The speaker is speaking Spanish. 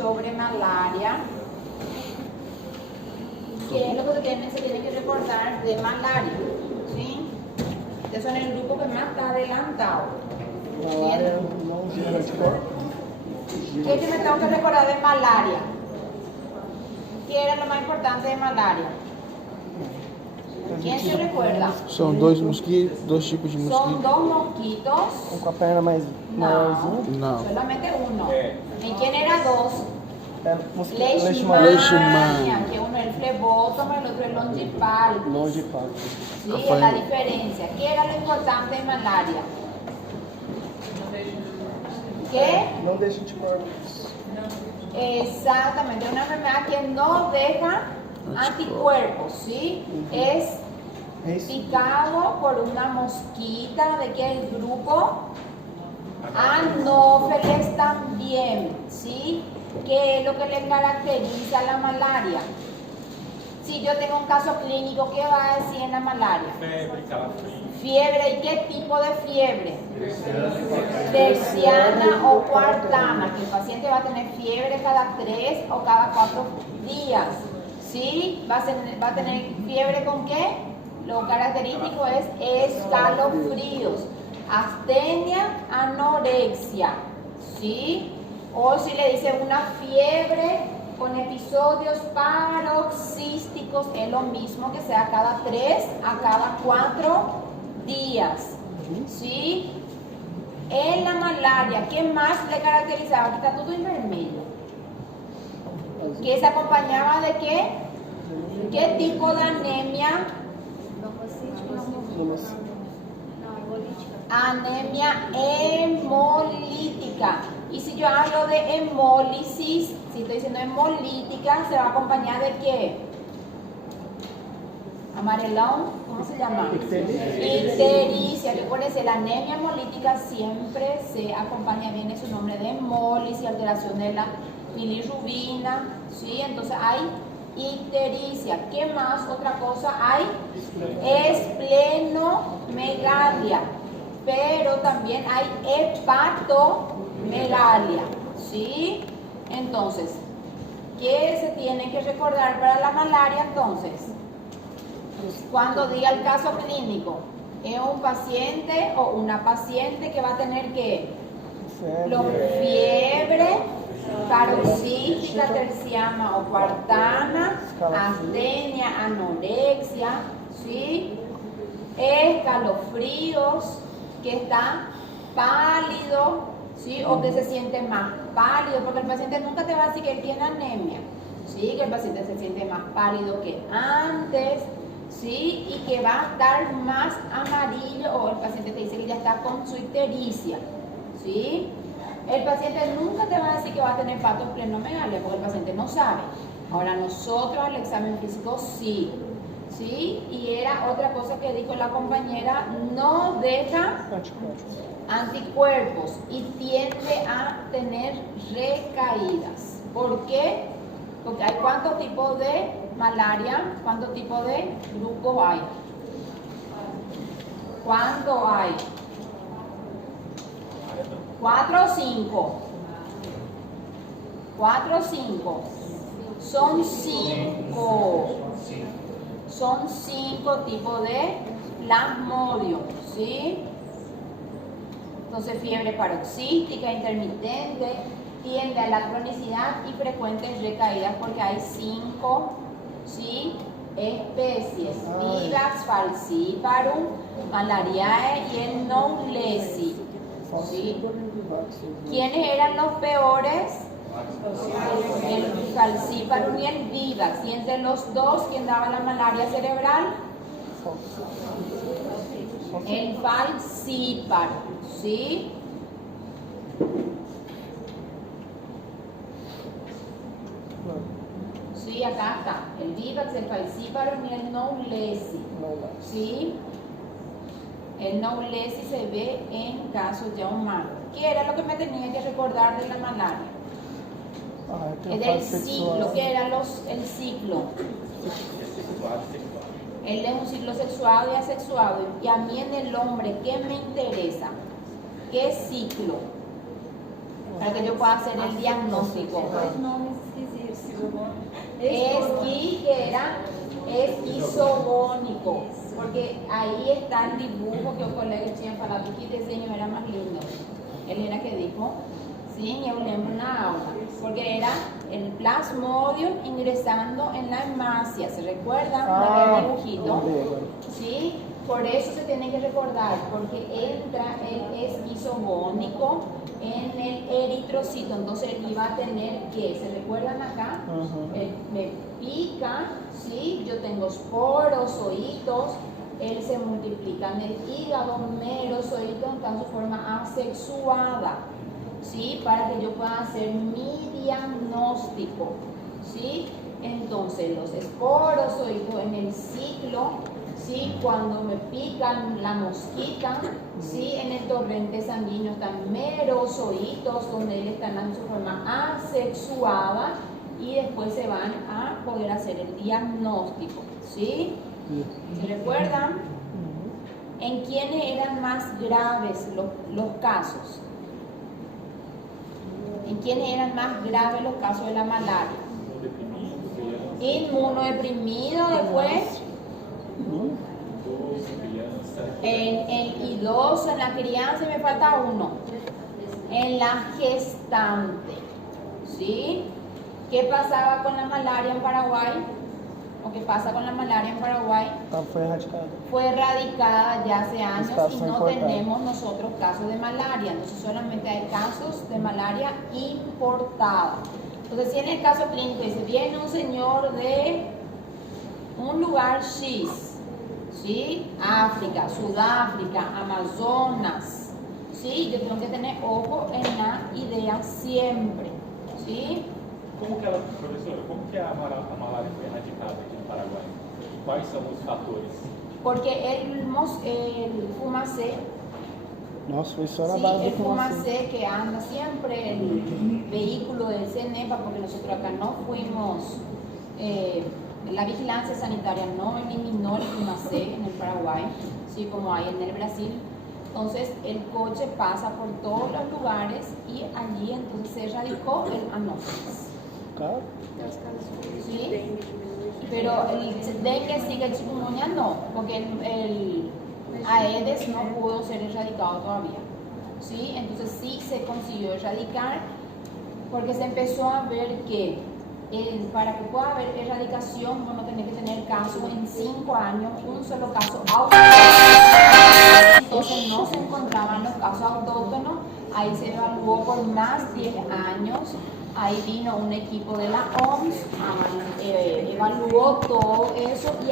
sobre malaria. ¿Qué es lo que se tiene que recordar de malaria? ¿Sí? Ustedes son el grupo que más está adelantado. Malaria não gera anticorpos. ¿Qué es que me tengo que recordar de malaria? ¿Qué era lo más importante de malaria? ¿Quién se recuerda? São dois mosquitos, dois tipos de Son mosquito. dos mosquitos. Um com a perna mais maiorzinha. Não. Solamente uno. ¿En quién era dos? É mosquito Leishmania, Leishmania. que uno es el flebótomo y el otro es el longipalpis. longipalpis. Sí, es la diferencia. ¿Qué era lo importante de malaria? ¿Qué? Não deixa anticorpos. Exactamente, una enfermedad que no deja anticuerpos, ¿sí? Es picado por una mosquita, ¿de qué grupo? Anófeles también, ¿sí? ¿Qué es lo que le caracteriza a la malaria? Si yo tengo un caso clínico, ¿qué va a decir en la malaria? Fiebre, ¿y qué tipo de fiebre? Terciana o cuartana, que el paciente va a tener fiebre cada 3 o cada 4 días, ¿sí? Va a tener fiebre con qué? Lo característico es escalofríos, astenia, anorexia, ¿sí? O si le dice una fiebre con episodios paroxísticos, es lo mismo que sea cada 3 a cada 4 días, ¿sí? En la malaria, ¿qué más le caracterizaba? Aquí está todo en vermelho. ¿Que se acompañaba de qué? ¿Qué tipo de anemia? Anemia hemolítica. Y si yo hablo de hemólisis, si estoy diciendo hemolítica, ¿se va a acompañar de qué? Amarelón, ¿cómo se llama? Ictericia. Recuérdense, la anemia hemolítica siempre se acompaña, viene su nombre de hemólisis, alteración de la bilirrubina, ¿sí? Entonces hay ictericia. ¿Qué más? Otra cosa hay esplenomegalia, pero también hay hepatomegalia, ¿sí? Entonces, ¿qué se tiene que recordar para la malaria entonces? Cuando diga el caso clínico, es un paciente o una paciente que va a tener que fiebre paroxística, terciana o cuartana, astenia, anorexia, ¿sí? Escalofríos, que está pálido, ¿sí? O que se siente más pálido, porque el paciente nunca te va a decir que él tiene anemia, ¿sí? Que el paciente se siente más pálido que antes, ¿sí? Y que va a estar más amarillo, o el paciente te dice que ya está con su ictericia, ¿sí? El paciente nunca te va a decir que va a tener hepatosplenomegalia, porque el paciente no sabe. Ahora nosotros al examen físico sí, ¿sí? Y era otra cosa que dijo la compañera, no deja anticuerpos y tiende a tener recaídas. ¿Por qué? Porque hay ¿cuántos tipos de malaria? ¿Cuántos tipos de grupos hay? ¿Cuántos hay? 4 o 5. 4 o 5. Son 5. Son 5 tipos de plasmodio, ¿sí? Entonces, fiebre paroxística, intermitente, tiende a la cronicidad y frecuentes recaídas porque hay 5, ¿sí? Especies: Vivax, falciparum, malariae y el Knowlesi, ¿sí? ¿Quiénes eran los peores? El falciparum y el Vivax. Y entre los dos, ¿quién daba la malaria cerebral? El falciparum, ¿sí? Sí, acá está. El Vivax, el falciparum y el Knowlesi, ¿sí? El Knowlesi se ve en casos ya humanos. ¿Qué era lo que me tenía que recordar de la malaria? Es del ciclo. ¿Qué era el ciclo? Él es un ciclo sexuado y asexuado. Y a mí en el hombre, ¿qué me interesa? ¿Qué ciclo? para que yo pueda hacer el diagnóstico. Esqui, que era esquizogónico, porque ahí está el dibujo que el colega tinha falado que diseño era más lindo. Él era que dijo, sí, yo lembro una aula, porque era el plasmodium ingresando en la hemácia, ¿se recuerdan? Aquel dibujito, ¿sí? Por eso se tiene que recordar, porque entra el esquizogónico en el eritrocito, entonces él iba a tener que, ¿se recuerdan acá? Me pica, ¿sí? Yo tengo esporozoitos, él se multiplica en el hígado, merozoitos, está en su forma asexuada, ¿sí? Para que yo pueda hacer mi diagnóstico, ¿sí? Entonces los esporozoitos en el ciclo, ¿sí? Cuando me pican la mosquita, ¿sí? En el torrente sanguíneo están merozoitos, donde él está en su forma asexuada, y después se van a poder hacer el diagnóstico, ¿sí? ¿Se recuerdan? ¿En quiénes eran más graves los casos? ¿En quiénes eran más graves los casos de la malaria? Inmunodeprimido, después en el idoso, en la crianza, y me falta uno, en la gestante, ¿sí? ¿Qué pasaba con la malaria en Paraguay? ¿O qué pasa con la malaria en Paraguay? Fue erradicada. Fue erradicada ya hace años Está y no importada. tenemos nosotros casos de malaria, entonces solamente hay casos de malaria importada. Entonces, si en el caso clínico dice, viene un señor de un lugar X, ¿sí? África, Sudáfrica, Amazonas, ¿sí? Yo tengo que tener ojo en la idea siempre, ¿sí? Como que ela, professora, como que a malária foi erradicada aqui no Paraguai? Quais são os fatores? Porque el fumacé, Nossa, foi só na sí, base el do fumacê. fumacé que anda siempre, el vehículo del CENEPA, porque nosotros acá no fuimos, la vigilancia sanitaria no eliminó el fumacé en el Paraguay, sí, como hay en el Brasil. Entonces el coche pasa por todos los lugares y allí entonces se erradicó el anófilis. Claro. ¿Sí? Pero el dengue, Zika y chikungunya no, porque el Aedes no pudo ser erradicado todavía. ¿Sí? Entonces sí se consiguió erradicar porque se empezó a ver que para que pueda haber erradicación uno tiene que tener casos en 5 años, un solo caso autóctono. Entonces no se encontraban los casos autóctonos, ahí se evaluó por más 10 años. Ahí vino un equipo de la OMS, evaluó todo eso y